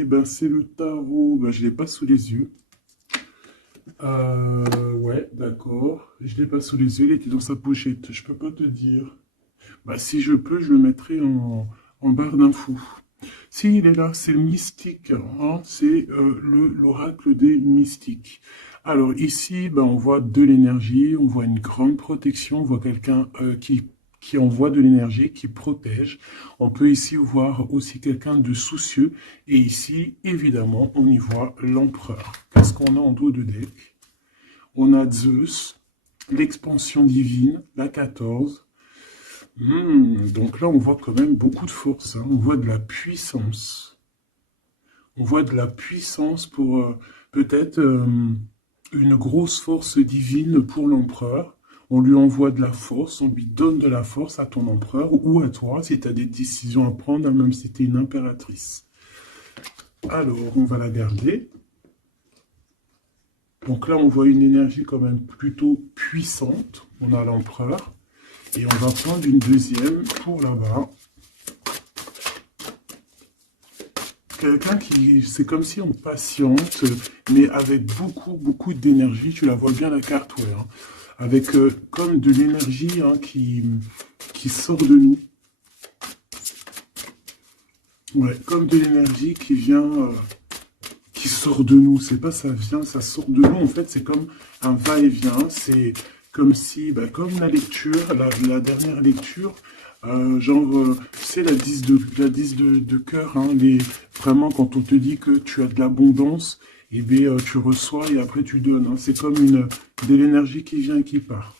Eh ben, c'est le tarot. Ben, je ne l'ai pas sous les yeux. Ouais, d'accord. Je ne l'ai pas sous les yeux. Il était dans sa pochette. Je peux pas te dire. Bah, si je peux, je le mettrai en barre d'infos. Si, il est là. C'est le mystique, hein. C'est l'oracle des mystiques. Alors ici, ben, on voit de l'énergie. On voit une grande protection. On voit quelqu'un qui envoie de l'énergie, qui protège. On peut ici voir aussi quelqu'un de soucieux. Et ici, évidemment, on y voit l'empereur. Qu'est-ce qu'on a en dos de deck? On a Zeus, l'expansion divine, la 14. Donc là, on voit quand même beaucoup de force, hein. On voit de la puissance. On voit de la puissance pour peut-être une grosse force divine pour l'empereur. On lui envoie de la force, on lui donne de la force à ton empereur ou à toi si tu as des décisions à prendre, hein, même si tu es une impératrice. Alors, on va la garder. Donc là, on voit une énergie quand même plutôt puissante. On a l'empereur. Et on va prendre une deuxième pour là-bas. Quelqu'un qui, c'est comme si on patiente, mais avec beaucoup d'énergie. Tu la vois bien la carte, ouais, hein. Avec comme de l'énergie, hein, qui sort de nous. Ouais, comme de l'énergie qui vient, qui sort de nous. C'est pas ça vient, ça sort de nous. En fait, c'est comme un va-et-vient. C'est comme si, bah, comme la lecture, la dernière lecture, c'est la 10 de cœur, hein, vraiment, quand on te dit que tu as de l'abondance, et bien, tu reçois et après tu donnes, hein. C'est comme de l'énergie qui vient et qui part.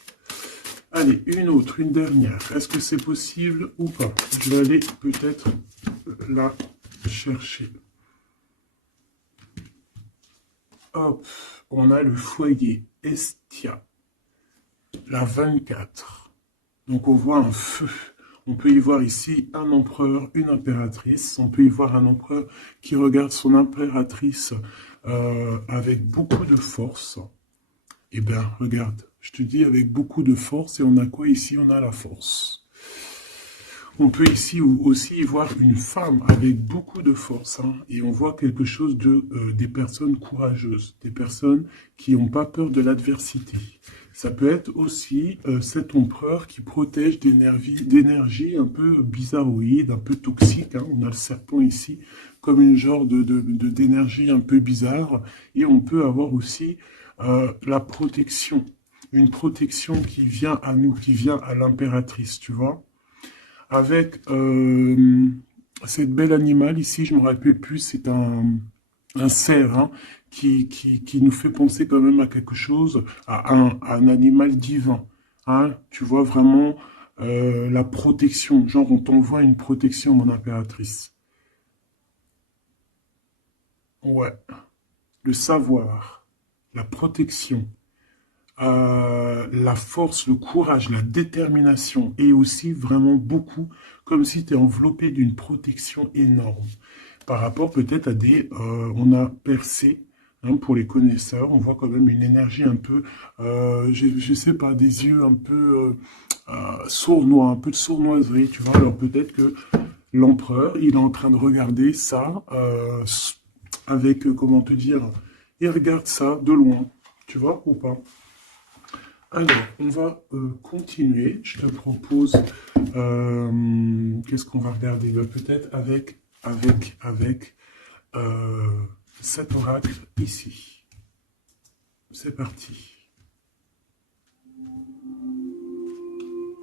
Allez, une autre, une dernière. Est-ce que c'est possible ou pas? Je vais aller peut-être la chercher. Hop, on a le foyer Estia, la 24. Donc on voit un feu. On peut y voir ici un empereur, une impératrice. On peut y voir un empereur qui regarde son impératrice avec beaucoup de force. Eh bien, regarde, je te dis avec beaucoup de force. Et on a quoi ici? On a la force. On peut ici aussi y voir une femme avec beaucoup de force, hein, et on voit quelque chose des personnes courageuses, des personnes qui n'ont pas peur de l'adversité. Ça peut être aussi cet empereur qui protège d'énergie un peu bizarroïde, un peu toxique, hein. On a le serpent ici comme une genre d'énergie un peu bizarre. Et on peut avoir aussi la protection, une protection qui vient à nous, qui vient à l'impératrice, tu vois, avec cette belle animal ici, je me rappelle plus, c'est un cerf, hein, qui nous fait penser quand même à quelque chose, à un animal divin, hein. Tu vois vraiment la protection, genre on t'envoie une protection, mon impératrice. Ouais, le savoir, la protection, la force, le courage, la détermination et aussi vraiment beaucoup, comme si tu es enveloppé d'une protection énorme. Par rapport peut-être à on a percé, hein, pour les connaisseurs, on voit quand même une énergie un peu, je sais pas, des yeux un peu sournois, un peu de sournoiserie, tu vois. Alors peut-être que l'empereur, il est en train de regarder ça avec, comment te dire, il regarde ça de loin, tu vois, ou pas. Alors, on va continuer. Je te propose, qu'est-ce qu'on va regarder? Ben, peut-être avec euh, cet oracle ici. C'est parti.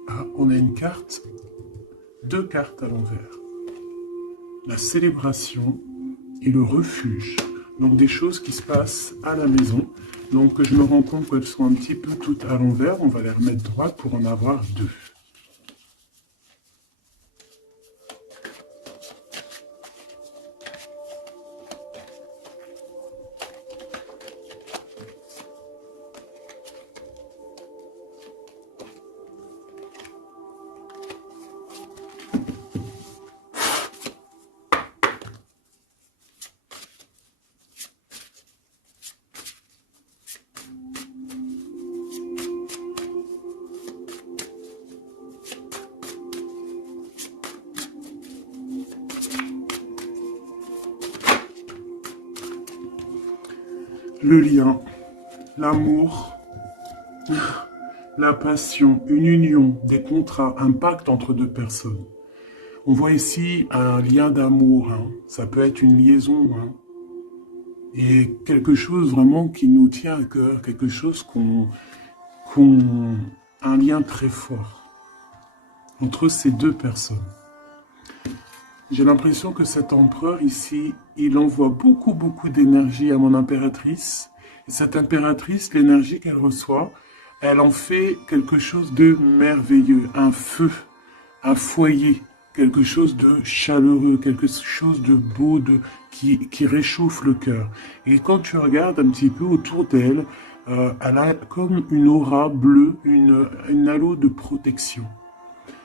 Ah, on a une carte, deux cartes à l'envers. La célébration et le refuge. Donc des choses qui se passent à la maison. Donc je me rends compte qu'elles sont un petit peu toutes à l'envers. On va les remettre droites pour en avoir deux. le lien, l'amour, la passion, une union, des contrats, un pacte entre deux personnes. On voit ici un lien d'amour, hein. Ça peut être une liaison, hein. Et quelque chose vraiment qui nous tient à cœur, quelque chose un lien très fort entre ces deux personnes. J'ai l'impression que cet empereur ici, il envoie beaucoup d'énergie à mon impératrice. Et cette impératrice, l'énergie qu'elle reçoit, elle en fait quelque chose de merveilleux, un feu, un foyer, quelque chose de chaleureux, quelque chose de beau, qui réchauffe le cœur. Et quand tu regardes un petit peu autour d'elle, elle a comme une aura bleue, une halo de protection.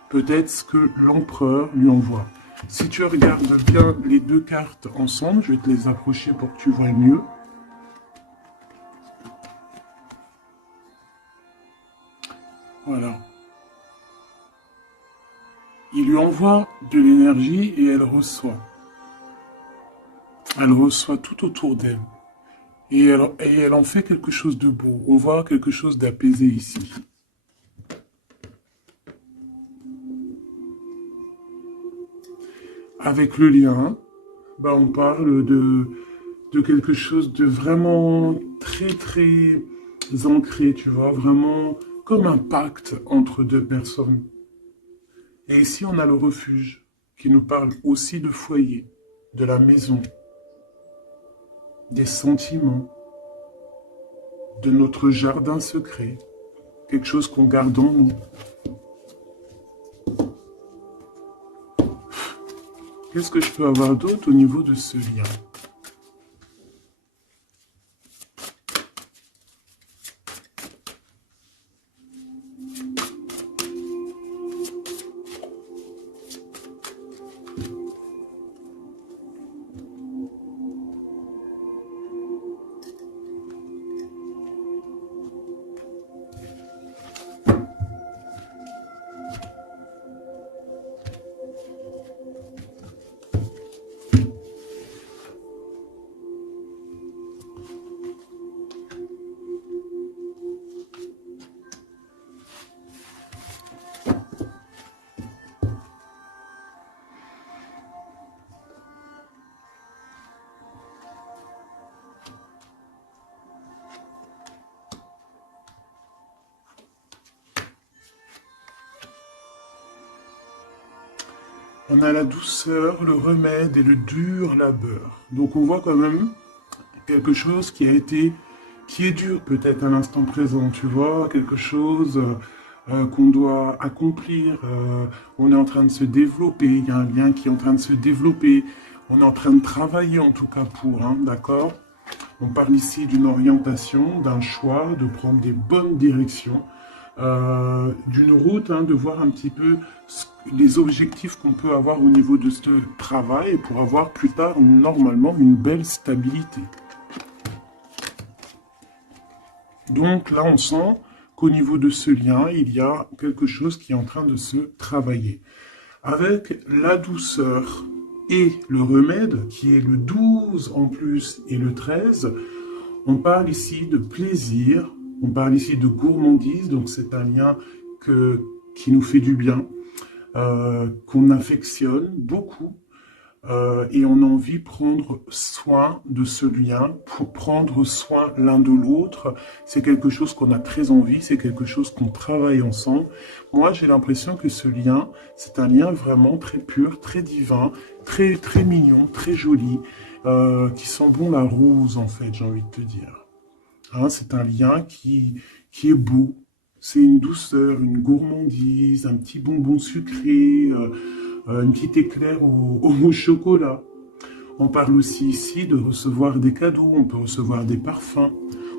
Peut-être ce que l'empereur lui envoie. Si tu regardes bien les deux cartes ensemble, je vais te les approcher pour que tu vois mieux. Voilà. Il lui envoie de l'énergie et elle reçoit. Elle reçoit tout autour d'elle. Et elle en fait quelque chose de beau. On voit quelque chose d'apaisé ici. Avec le lien, bah on parle de quelque chose de vraiment très ancré, tu vois, vraiment comme un pacte entre deux personnes. Et ici, on a le refuge qui nous parle aussi de foyer, de la maison, des sentiments, de notre jardin secret, quelque chose qu'on garde en nous. Qu'est-ce que je peux avoir d'autre au niveau de ce lien? On a la douceur, le remède et le dur labeur. Donc on voit quand même quelque chose qui est dur peut-être à l'instant présent, tu vois, quelque chose qu'on doit accomplir. On est en train de se développer, il y a un lien qui est en train de se développer. On est en train de travailler en tout cas pour, hein, d'accord? On parle ici d'une orientation, d'un choix, de prendre des bonnes directions, d'une route, hein, de voir un petit peu les objectifs qu'on peut avoir au niveau de ce travail pour avoir plus tard, normalement, une belle stabilité. Donc là, on sent qu'au niveau de ce lien, il y a quelque chose qui est en train de se travailler. Avec la douceur et le remède, qui est le 12 en plus et le 13, on parle ici de plaisir, on parle ici de gourmandise, donc c'est un lien qui nous fait du bien, qu'on affectionne beaucoup, et on a envie de prendre soin de ce lien, pour prendre soin l'un de l'autre. C'est quelque chose qu'on a très envie, c'est quelque chose qu'on travaille ensemble. Moi, j'ai l'impression que ce lien, c'est un lien vraiment très pur, très divin, très mignon, très joli, qui sent bon la rose, en fait, j'ai envie de te dire. Hein, c'est un lien qui est beau. C'est une douceur, une gourmandise, un petit bonbon sucré, une petite éclair au chocolat. On parle aussi ici de recevoir des cadeaux, on peut recevoir des parfums,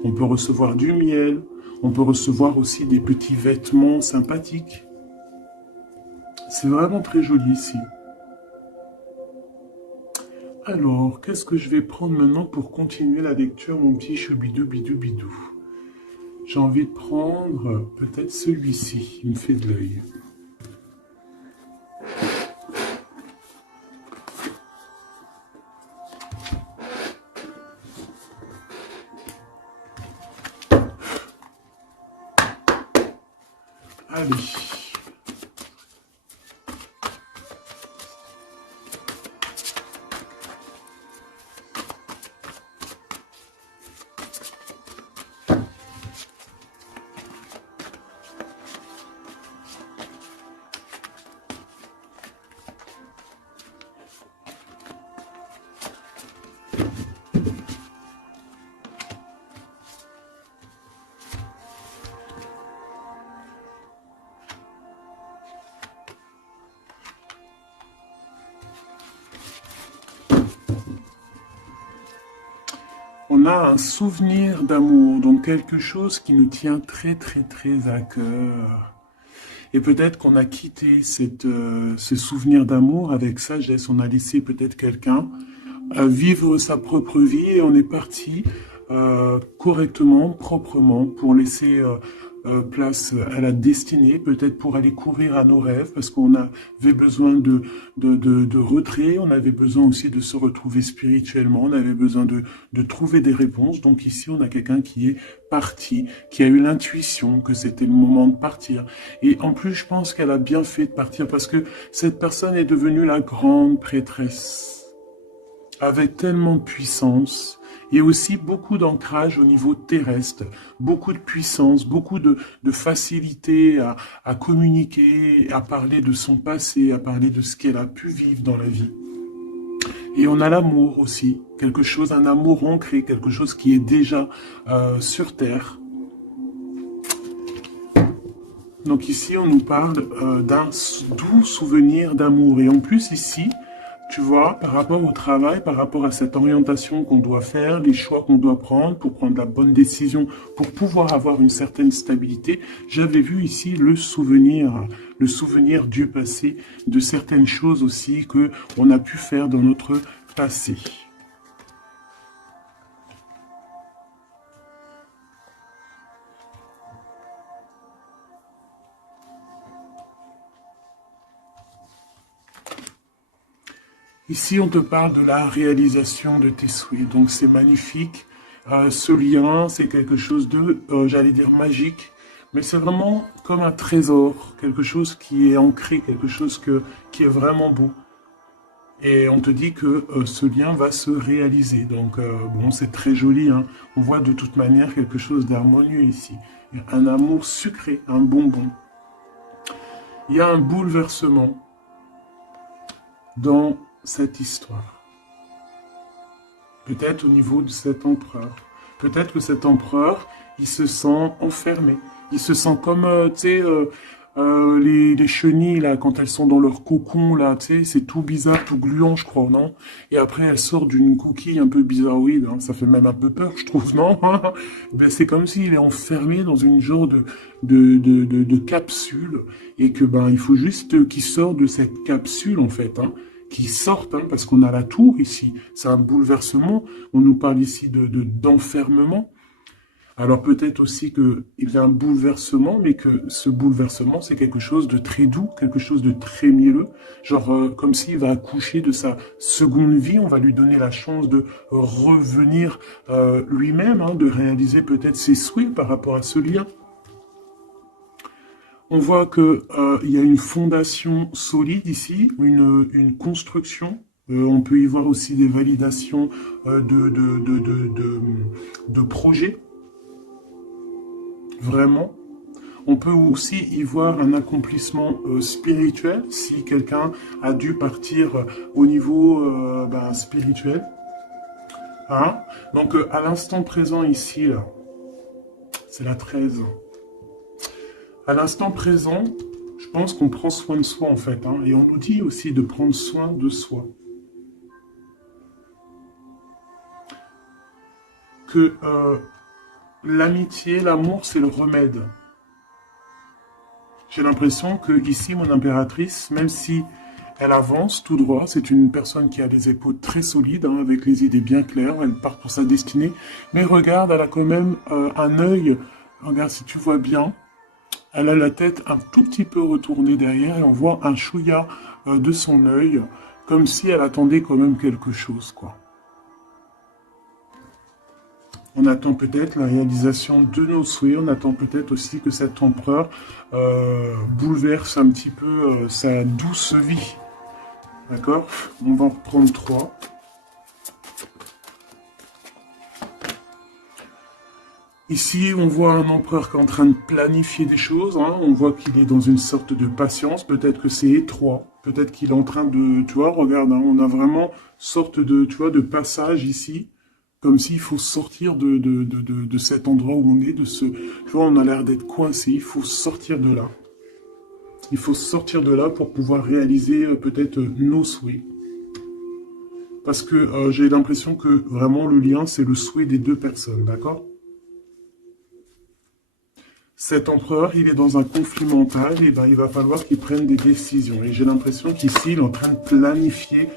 on peut recevoir du miel, on peut recevoir aussi des petits vêtements sympathiques. C'est vraiment très joli ici. Alors, qu'est-ce que je vais prendre maintenant pour continuer la lecture, mon petit choubidou bidou bidou? J'ai envie de prendre peut-être celui-ci, il me fait de l'œil. Allez. On a un souvenir d'amour, donc quelque chose qui nous tient très très très à cœur. Et peut-être qu'on a quitté ce souvenir d'amour avec sagesse, on a laissé peut-être quelqu'un vivre sa propre vie et on est parti correctement, proprement, pour laisser place à la destinée, peut-être pour aller courir à nos rêves, parce qu'on avait besoin de retrait, on avait besoin aussi de se retrouver spirituellement, on avait besoin de trouver des réponses. Donc ici, on a quelqu'un qui est parti, qui a eu l'intuition que c'était le moment de partir. Et en plus, je pense qu'elle a bien fait de partir, parce que cette personne est devenue la grande prêtresse, avec tellement de puissance, et aussi beaucoup d'ancrage au niveau terrestre, beaucoup de puissance, beaucoup de facilité à communiquer, à parler de son passé, à parler de ce qu'elle a pu vivre dans la vie. Et on a l'amour aussi, quelque chose, un amour ancré, quelque chose qui est déjà sur Terre. Donc ici, on nous parle d'un doux souvenir d'amour. Et en plus ici, tu vois, par rapport au travail, par rapport à cette orientation qu'on doit faire, les choix qu'on doit prendre pour prendre la bonne décision, pour pouvoir avoir une certaine stabilité, j'avais vu ici le souvenir du passé, de certaines choses aussi que on a pu faire dans notre passé. Ici, on te parle de la réalisation de tes souhaits. Donc, c'est magnifique. Ce lien, c'est quelque chose de, j'allais dire, magique. Mais c'est vraiment comme un trésor. Quelque chose qui est ancré, quelque chose qui est vraiment beau. Et on te dit que ce lien va se réaliser. Donc, bon, c'est très joli. Hein. On voit de toute manière quelque chose d'harmonieux ici. Un amour sucré, un bonbon. Il y a un bouleversement dans cette histoire. Peut-être au niveau de cet empereur. Peut-être que cet empereur, il se sent enfermé. Il se sent comme, tu sais, les chenilles, là, quand elles sont dans leur cocon, là, tu sais, c'est tout bizarre, tout gluant, je crois, non? Et après, elles sortent d'une coquille un peu bizarroïde, hein. Ça fait même un peu peur, je trouve, non? Ben, c'est comme s'il est enfermé dans une genre de capsule, et que, ben, il faut juste qu'il sorte de cette capsule, en fait, hein. Qui sortent, hein, parce qu'on a la tour ici. C'est un bouleversement. On nous parle ici d'enfermement. Alors peut-être aussi qu'il y a un bouleversement, mais que ce bouleversement, c'est quelque chose de très doux, quelque chose de très mielleux. Genre comme s'il va accoucher de sa seconde vie, on va lui donner la chance de revenir lui-même, hein, de réaliser peut-être ses souhaits par rapport à ce lien. On voit qu'il y a une fondation solide ici, une construction. On peut y voir aussi des validations de projets. Vraiment. On peut aussi y voir un accomplissement spirituel, si quelqu'un a dû partir au niveau spirituel. Hein? Donc, à l'instant présent ici, là, c'est la 13. À l'instant présent, je pense qu'on prend soin de soi, en fait. Hein, et on nous dit aussi de prendre soin de soi. Que l'amitié, l'amour, c'est le remède. J'ai l'impression que ici, mon impératrice, même si elle avance tout droit, c'est une personne qui a des épaules très solides, hein, avec les idées bien claires, elle part pour sa destinée. Mais regarde, elle a quand même un œil, regarde si tu vois bien, elle a la tête un tout petit peu retournée derrière et on voit un chouïa de son œil, comme si elle attendait quand même quelque chose, quoi. On attend peut-être la réalisation de nos souhaits. On attend peut-être aussi que cet empereur bouleverse un petit peu sa douce vie. D'accord? On va en reprendre 3. Ici, on voit un empereur qui est en train de planifier des choses. Hein. On voit qu'il est dans une sorte de patience. Peut-être que c'est étroit. Peut-être qu'il est en train de... Tu vois, regarde, hein, on a vraiment sorte de, tu vois, de passage ici. Comme s'il faut sortir de cet endroit où on est, de ce... Tu vois, on a l'air d'être coincé. Il faut sortir de là. Il faut sortir de là pour pouvoir réaliser peut-être nos souhaits. Parce que j'ai l'impression que vraiment le lien, c'est le souhait des deux personnes, d'accord? Cet empereur, il est dans un conflit mental, et ben, il va falloir qu'il prenne des décisions. Et j'ai l'impression qu'ici, il est en train de planifier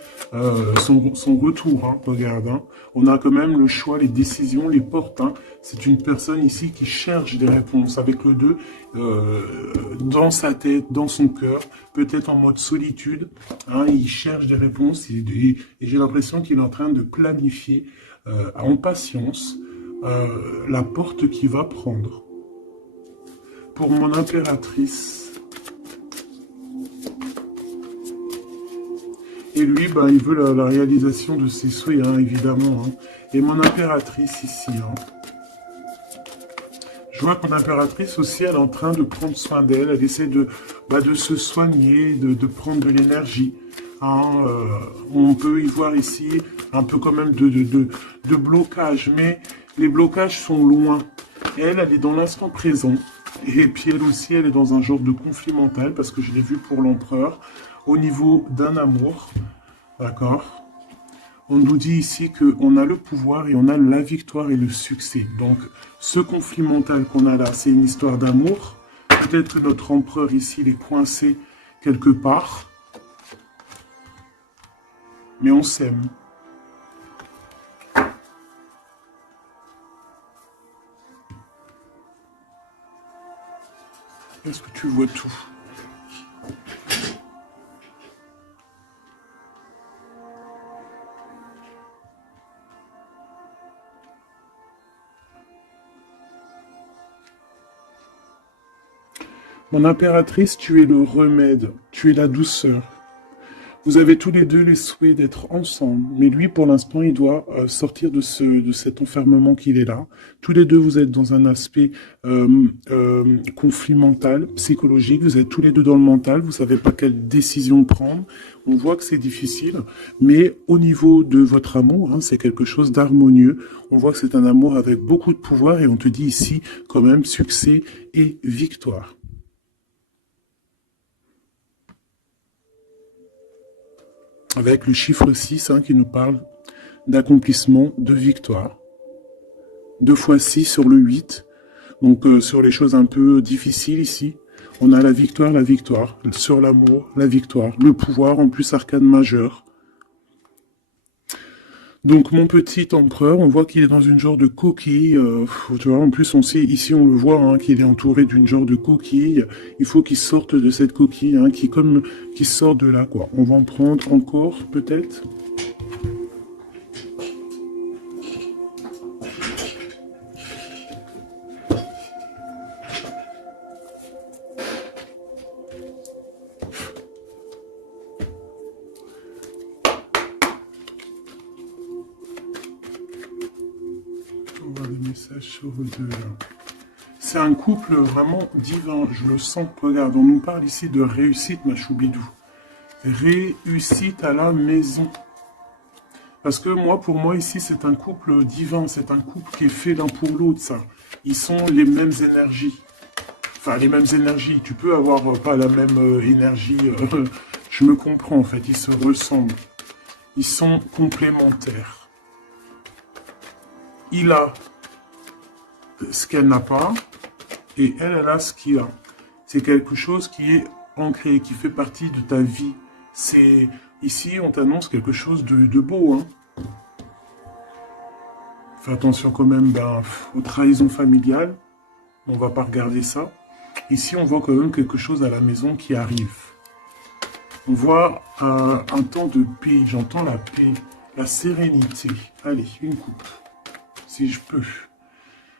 son retour. Hein. Regarde, hein. On a quand même le choix, les décisions, les portes. Hein. C'est une personne ici qui cherche des réponses avec le 2, dans sa tête, dans son cœur, peut-être en mode solitude. Hein. Il cherche des réponses et j'ai l'impression qu'il est en train de planifier en patience la porte qu'il va prendre. Pour mon impératrice. Et lui, bah, il veut la réalisation de ses souhaits, hein, évidemment. Hein. Et mon impératrice ici. Hein. Je vois que mon impératrice aussi, elle est en train de prendre soin d'elle. Elle essaie de se soigner, de prendre de l'énergie. Hein. On peut y voir ici un peu quand même de blocage. Mais les blocages sont loin. Elle est dans l'instant présent. Et puis elle aussi, elle est dans un genre de conflit mental, parce que je l'ai vu pour l'empereur, au niveau d'un amour, d'accord? On nous dit ici qu'on a le pouvoir et on a la victoire et le succès. Donc, ce conflit mental qu'on a là, c'est une histoire d'amour. Peut-être que notre empereur ici, il est coincé quelque part. Mais on s'aime. Est-ce que tu vois tout? Mon impératrice, tu es le remède, tu es la douceur. Vous avez tous les deux les souhaits d'être ensemble, mais lui, pour l'instant, il doit sortir de cet enfermement qu'il est là. Tous les deux, vous êtes dans un aspect conflit mental, psychologique. Vous êtes tous les deux dans le mental. Vous savez pas quelle décision prendre. On voit que c'est difficile, mais au niveau de votre amour, hein, c'est quelque chose d'harmonieux. On voit que c'est un amour avec beaucoup de pouvoir et on te dit ici quand même succès et victoire. Avec le chiffre 6 hein, qui nous parle d'accomplissement, de victoire. 2 fois 6 sur le 8. Donc sur les choses un peu difficiles ici, on a la victoire. Sur l'amour, la victoire. Le pouvoir, en plus arcane majeur. Donc mon petit empereur, on voit qu'il est dans une genre de coquille. Tu vois, en plus on sait, ici on le voit, hein, qu'il est entouré d'une genre de coquille. Il faut qu'il sorte de cette coquille, hein, qui sort de là, quoi. On va en prendre encore, peut-être. C'est un couple vraiment divin, je le sens. Regarde, on nous parle ici de réussite, ma choubidou. Réussite à la maison. Parce que pour moi ici, c'est un couple divin, c'est un couple qui est fait l'un pour l'autre, ça. Ils sont les mêmes énergies. Enfin, les mêmes énergies. Tu peux avoir pas la même énergie. Je me comprends, en fait. Ils se ressemblent. Ils sont complémentaires. Il a ce qu'elle n'a pas, et elle a ce qu'il a. C'est quelque chose qui est ancré, qui fait partie de ta vie. C'est ici, on t'annonce quelque chose de beau. Hein. Fais attention quand même aux trahisons familiales. On va pas regarder ça. Ici, on voit quand même quelque chose à la maison qui arrive. On voit un temps de paix. J'entends la paix, la sérénité. Allez, une coupe, si je peux.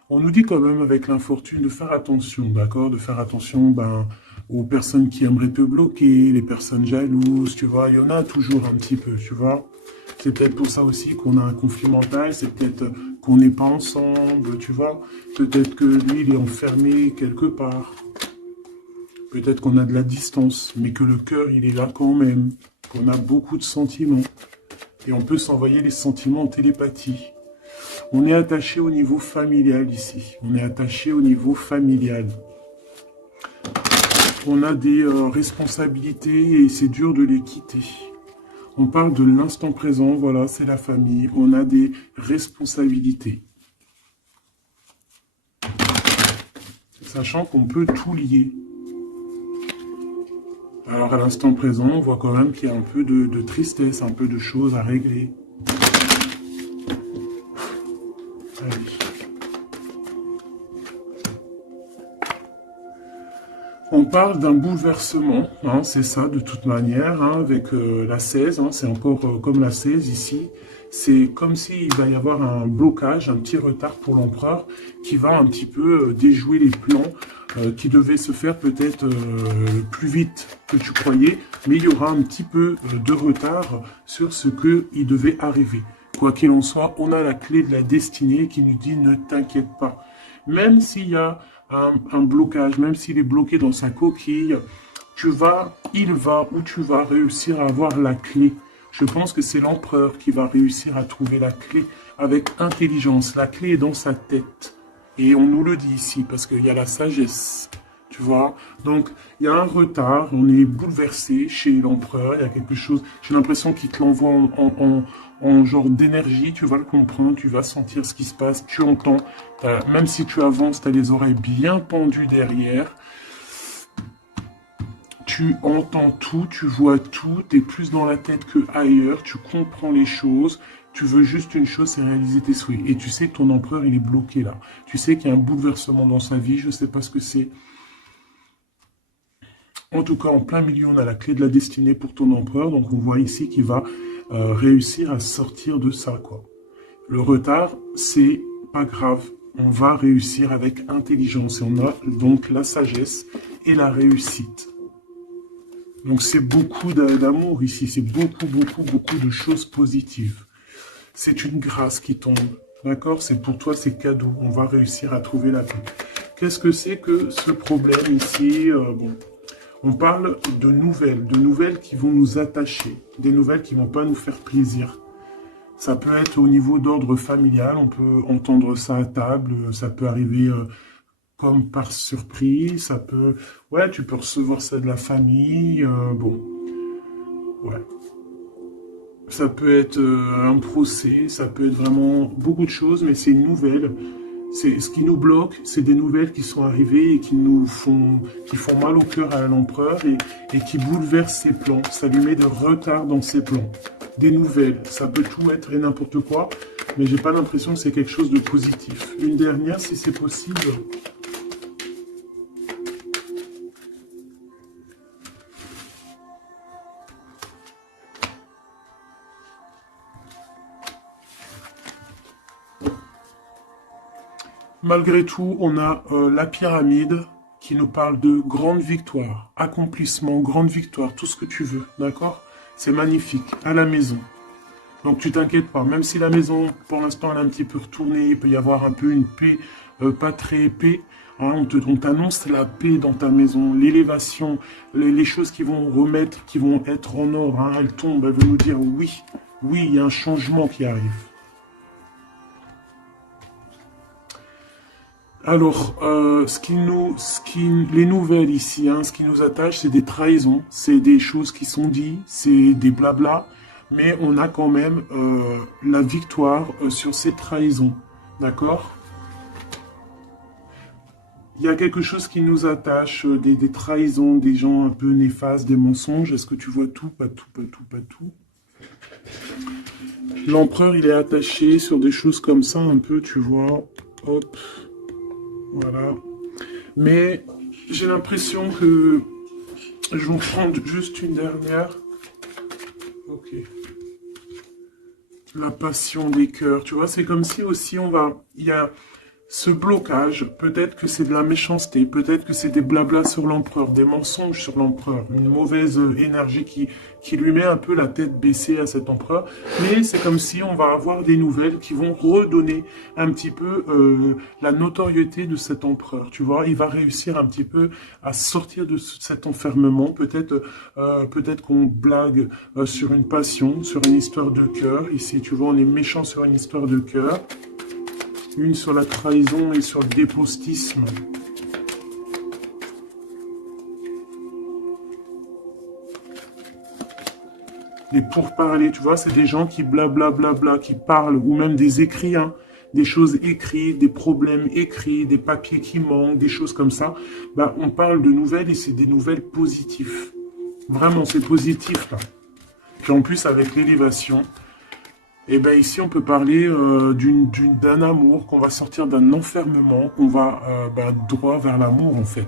On nous dit quand même avec l'infortune de faire attention, d'accord? De faire attention aux personnes qui aimeraient te bloquer, les personnes jalouses, tu vois. Il y en a toujours un petit peu, tu vois. C'est peut-être pour ça aussi qu'on a un conflit mental, c'est peut-être qu'on n'est pas ensemble, tu vois. Peut-être que lui, il est enfermé quelque part. Peut-être qu'on a de la distance, mais que le cœur, il est là quand même. Qu'on a beaucoup de sentiments. Et on peut s'envoyer les sentiments en télépathie. On est attaché au niveau familial ici. On est attaché au niveau familial. On a des responsabilités et c'est dur de les quitter. On parle de l'instant présent, voilà, c'est la famille. On a des responsabilités. Sachant qu'on peut tout lier. Alors à l'instant présent, on voit quand même qu'il y a un peu de tristesse, un peu de choses à régler. Allez. On parle d'un bouleversement, hein, c'est ça de toute manière, hein, avec la 16, hein, c'est encore comme la 16 ici. C'est comme s'il va y avoir un blocage, un petit retard pour l'empereur qui va un petit peu déjouer les plans qui devaient se faire peut-être plus vite que tu croyais, mais il y aura un petit peu de retard sur ce qu'il devait arriver. Quoi qu'il en soit, on a la clé de la destinée qui nous dit ne t'inquiète pas. Même s'il y a un blocage, même s'il est bloqué dans sa coquille, il va ou tu vas réussir à avoir la clé. Je pense que c'est l'empereur qui va réussir à trouver la clé avec intelligence. La clé est dans sa tête. Et on nous le dit ici parce qu'il y a la sagesse. Tu vois? Donc, il y a un retard, on est bouleversé chez l'empereur, il y a quelque chose, j'ai l'impression qu'il te l'envoie en genre d'énergie, tu vas le comprendre, tu vas sentir ce qui se passe, tu entends, même si tu avances, tu as les oreilles bien pendues derrière, tu entends tout, tu vois tout, tu es plus dans la tête que ailleurs, tu comprends les choses, tu veux juste une chose, c'est réaliser tes souhaits. Et tu sais que ton empereur, il est bloqué là. Tu sais qu'il y a un bouleversement dans sa vie, je ne sais pas ce que c'est. En tout cas, en plein milieu, on a la clé de la destinée pour ton empereur. Donc, on voit ici qu'il va réussir à sortir de ça, quoi. Le retard, c'est pas grave. On va réussir avec intelligence. Et on a donc la sagesse et la réussite. Donc, c'est beaucoup d'amour ici. C'est beaucoup, beaucoup, beaucoup de choses positives. C'est une grâce qui tombe. D'accord? C'est pour toi, c'est cadeau. On va réussir à trouver la paix. Qu'est-ce que c'est que ce problème ici? Bon. On parle de nouvelles qui vont nous attacher, des nouvelles qui ne vont pas nous faire plaisir. Ça peut être au niveau d'ordre familial, on peut entendre ça à table, ça peut arriver comme par surprise, ça peut... Ouais, tu peux recevoir ça de la famille, bon, ouais. Ça peut être un procès, ça peut être vraiment beaucoup de choses, mais c'est une nouvelle. Ce qui nous bloque, c'est des nouvelles qui sont arrivées et qui font mal au cœur à l'empereur et qui bouleversent ses plans. Ça lui met de retard dans ses plans. Des nouvelles, ça peut tout être et n'importe quoi, mais j'ai pas l'impression que c'est quelque chose de positif. Une dernière, si c'est possible. Malgré tout, on a la pyramide qui nous parle de grande victoire, accomplissement, grande victoire, tout ce que tu veux, d'accord? C'est magnifique, à la maison. Donc tu t'inquiètes pas, même si la maison, pour l'instant, elle est un petit peu retournée, il peut y avoir un peu une paix, pas très paix. Hein, on t'annonce la paix dans ta maison, l'élévation, les choses qui vont remettre, qui vont être en ordre, hein, elles tombent, elles vont nous dire oui, oui, il y a un changement qui arrive. Alors, les nouvelles ici, hein, ce qui nous attache, c'est des trahisons, c'est des choses qui sont dites, c'est des blabla, mais on a quand même la victoire sur ces trahisons, d'accord? Il y a quelque chose qui nous attache, des trahisons, des gens un peu néfastes, des mensonges. Est-ce que tu vois tout? Pas tout, pas tout, pas tout. L'empereur, il est attaché sur des choses comme ça, un peu, tu vois. Hop. Voilà. Mais j'ai l'impression que je vais prendre juste une dernière. Ok. La passion des cœurs. Tu vois, c'est comme si aussi on va... Ce blocage, peut-être que c'est de la méchanceté, peut-être que c'est des blablas sur l'empereur, des mensonges sur l'empereur, une mauvaise énergie qui lui met un peu la tête baissée à cet empereur. Mais c'est comme si on va avoir des nouvelles qui vont redonner un petit peu la notoriété de cet empereur. Tu vois, il va réussir un petit peu à sortir de cet enfermement. Peut-être qu'on blague sur une passion, sur une histoire de cœur. Ici, tu vois, on est méchant sur une histoire de cœur. Une sur la trahison et sur le dépostisme. Les pourparlers, tu vois, c'est des gens qui blablabla, qui parlent, ou même des écrits, hein, des choses écrites, des problèmes écrits, des papiers qui manquent, des choses comme ça. Bah, on parle de nouvelles et c'est des nouvelles positives. Vraiment, c'est positif, là. Puis en plus, avec l'élévation, et bien ici, on peut parler d'un amour, qu'on va sortir d'un enfermement, qu'on va droit vers l'amour, en fait.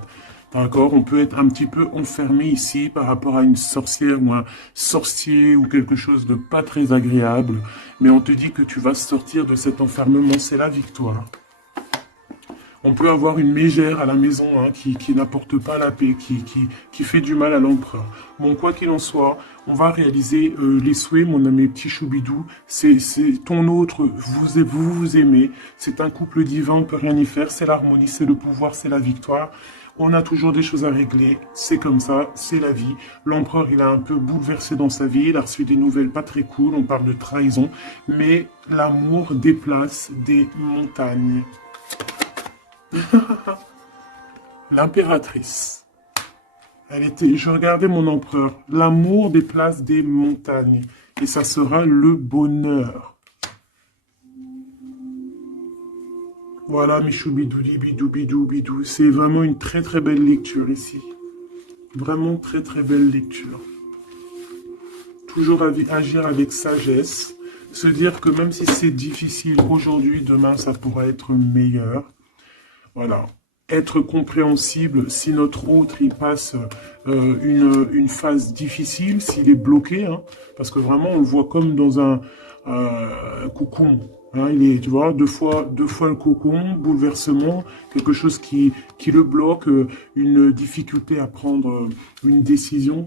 D'accord? On peut être un petit peu enfermé ici par rapport à une sorcière ou un sorcier ou quelque chose de pas très agréable. Mais on te dit que tu vas sortir de cet enfermement, c'est la victoire. On peut avoir une mégère à la maison hein, qui n'apporte pas la paix, qui fait du mal à l'empereur. Bon, quoi qu'il en soit, on va réaliser les souhaits, mon ami petit Choubidou. C'est ton autre, vous aimez. C'est un couple divin, on ne peut rien y faire. C'est l'harmonie, c'est le pouvoir, c'est la victoire. On a toujours des choses à régler. C'est comme ça, c'est la vie. L'empereur, il a un peu bouleversé dans sa vie. Il a reçu des nouvelles pas très cool. On parle de trahison. Mais l'amour déplace des montagnes. L'impératrice. Je regardais mon empereur. L'amour déplace des montagnes. Et ça sera le bonheur. Voilà, Michoubidouli, bidou, bidou, bidou. C'est vraiment une très très belle lecture ici. Vraiment très très belle lecture. Toujours agir avec sagesse. Se dire que même si c'est difficile aujourd'hui, demain ça pourra être meilleur. Voilà. Être compréhensible si notre autre il passe une phase difficile, s'il est bloqué, hein, parce que vraiment on le voit comme dans un cocon. Hein, il est, tu vois, deux fois le cocon, bouleversement, quelque chose qui le bloque, une difficulté à prendre une décision.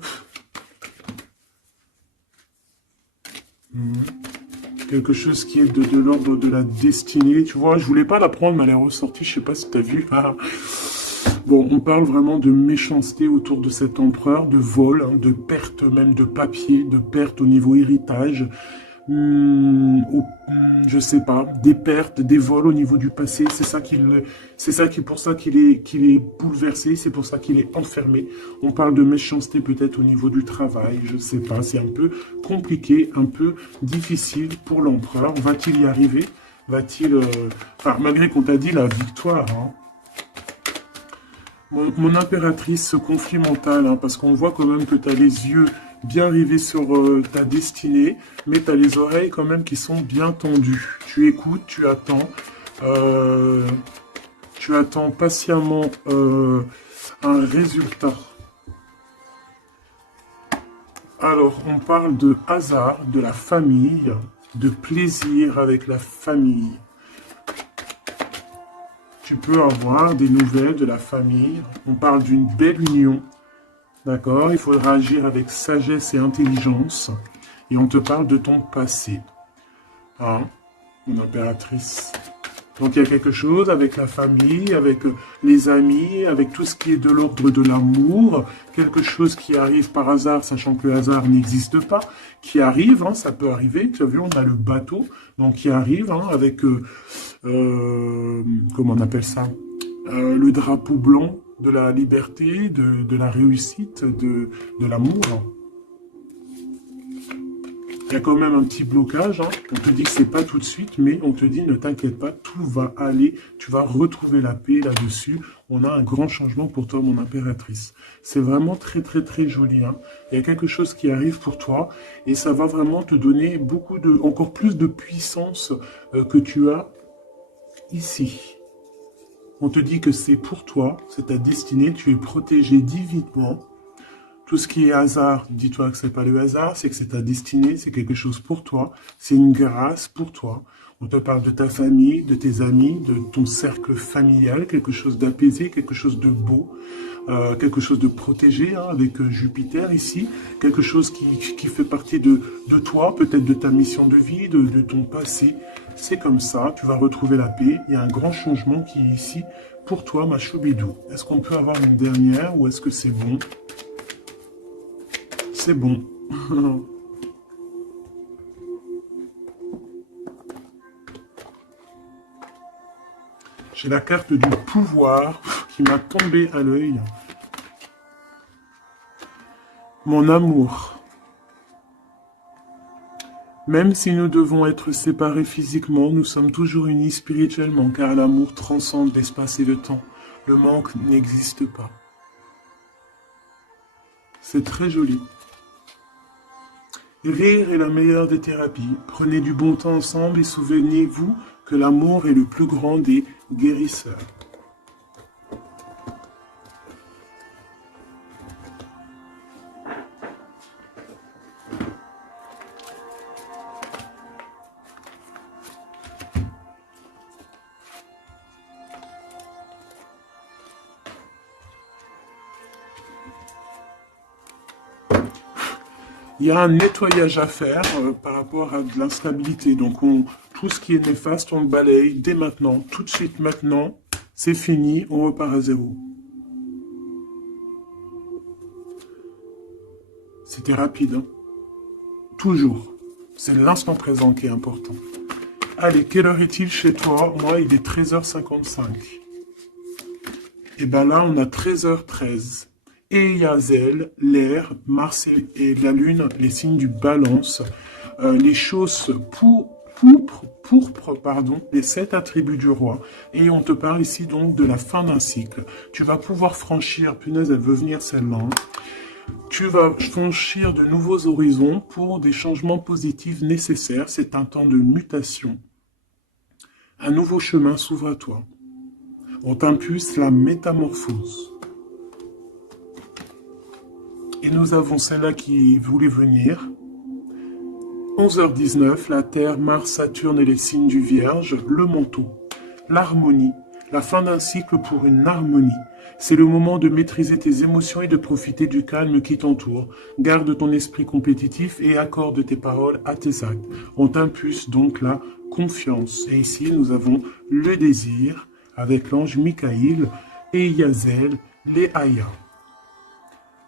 Quelque chose qui est de l'ordre de la destinée, tu vois. Je voulais pas la prendre, mais elle est ressortie, je sais pas si tu as vu. Ah. Bon, on parle vraiment de méchanceté autour de cet empereur, de vol, hein, de perte même de papier, de perte au niveau héritage. Je sais pas, des pertes, des vols au niveau du passé, c'est pour ça qu'il est bouleversé, c'est pour ça qu'il est enfermé. On parle de méchanceté peut-être au niveau du travail, je sais pas, c'est un peu compliqué, un peu difficile pour l'empereur. Va-t-il y arriver? Va-t-il, enfin, malgré qu'on t'a dit la victoire, hein. Mon impératrice, ce conflit mental, hein, parce qu'on voit quand même que tu as les yeux bien rivés sur ta destinée, mais tu as les oreilles quand même qui sont bien tendues. Tu écoutes, tu attends patiemment un résultat. Alors, on parle de hasard, de la famille, de plaisir avec la famille. Tu peux avoir des nouvelles de la famille. On parle d'une belle union. D'accord? Il faudra agir avec sagesse et intelligence. Et on te parle de ton passé. Hein? Mon impératrice. Donc il y a quelque chose avec la famille, avec les amis, avec tout ce qui est de l'ordre de l'amour. Quelque chose qui arrive par hasard, sachant que le hasard n'existe pas. Qui arrive, hein, ça peut arriver. Tu as vu, on a le bateau. Donc qui arrive hein, avec... comment on appelle ça, le drapeau blanc de la liberté, de la réussite, de l'amour. Il y a quand même un petit blocage, hein. On te dit que c'est pas tout de suite, mais on te dit ne t'inquiète pas, tout va aller, tu vas retrouver la paix là-dessus. On a un grand changement pour toi, mon impératrice. C'est vraiment très très très joli, hein. Il y a quelque chose qui arrive pour toi et ça va vraiment te donner encore plus de puissance que tu as ici. On te dit que c'est pour toi, c'est ta destinée, tu es protégé divinement. Tout ce qui est hasard, dis-toi que c'est pas le hasard, c'est que c'est ta destinée, c'est quelque chose pour toi, c'est une grâce pour toi. On te parle de ta famille, de tes amis, de ton cercle familial, quelque chose d'apaisé, quelque chose de beau, quelque chose de protégé, hein, avec Jupiter ici, quelque chose qui fait partie de toi, peut-être de ta mission de vie, de ton passé. C'est comme ça, tu vas retrouver la paix. Il y a un grand changement qui est ici pour toi, ma choubidou. Est-ce qu'on peut avoir une dernière ou est-ce que c'est bon? C'est bon. J'ai la carte du pouvoir qui m'a tombé à l'œil. Mon amour. Même si nous devons être séparés physiquement, nous sommes toujours unis spirituellement, car l'amour transcende l'espace et le temps. Le manque n'existe pas. C'est très joli. Rire est la meilleure des thérapies. Prenez du bon temps ensemble et souvenez-vous que l'amour est le plus grand des guérisseurs. Il y a un nettoyage à faire par rapport à de l'instabilité. Donc, tout ce qui est néfaste, on le balaye dès maintenant, tout de suite maintenant. C'est fini, on repart à zéro. C'était rapide, hein? Toujours. C'est l'instant présent qui est important. Allez, quelle heure est-il chez toi? Moi, il est 13h55. Et bien là, on a 13h13. Et Yazel, l'air, Mars et la Lune, les signes du balance, les choses pourpres, pardon, les 7 attributs du roi. Et on te parle ici donc de la fin d'un cycle. Tu vas pouvoir franchir, punaise, elle veut venir celle-là. Hein. Tu vas franchir de nouveaux horizons pour des changements positifs nécessaires. C'est un temps de mutation. Un nouveau chemin s'ouvre à toi. On t'impulse la métamorphose. Et nous avons celle-là qui voulait venir. 11h19, la Terre, Mars, Saturne et les signes du Vierge, le manteau, l'harmonie, la fin d'un cycle pour une harmonie. C'est le moment de maîtriser tes émotions et de profiter du calme qui t'entoure. Garde ton esprit compétitif et accorde tes paroles à tes actes. On t'impulse donc la confiance. Et ici, nous avons le désir avec l'ange Michaïl et Yazel, les Aya.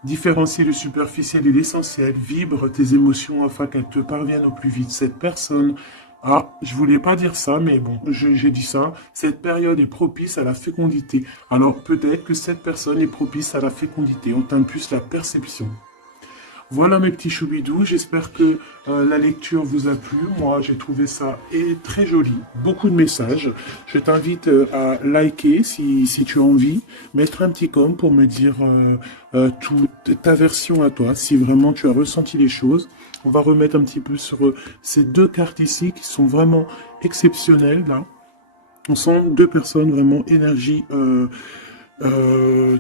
Différencier le superficiel et l'essentiel, vibre tes émotions afin qu'elles te parviennent au plus vite. Cette personne, je voulais pas dire ça, mais bon, j'ai dit ça. Cette période est propice à la fécondité. Alors peut-être que cette personne est propice à la fécondité. On t'impulse la perception. Voilà mes petits choubidous, j'espère que la lecture vous a plu. Moi, j'ai trouvé ça très joli, beaucoup de messages. Je t'invite à liker si tu as envie, mettre un petit com pour me dire toute ta version à toi, si vraiment tu as ressenti les choses. On va remettre un petit peu sur ces deux cartes ici qui sont vraiment exceptionnelles, là. On sent deux personnes vraiment énergie,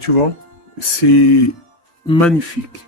tu vois, c'est magnifique.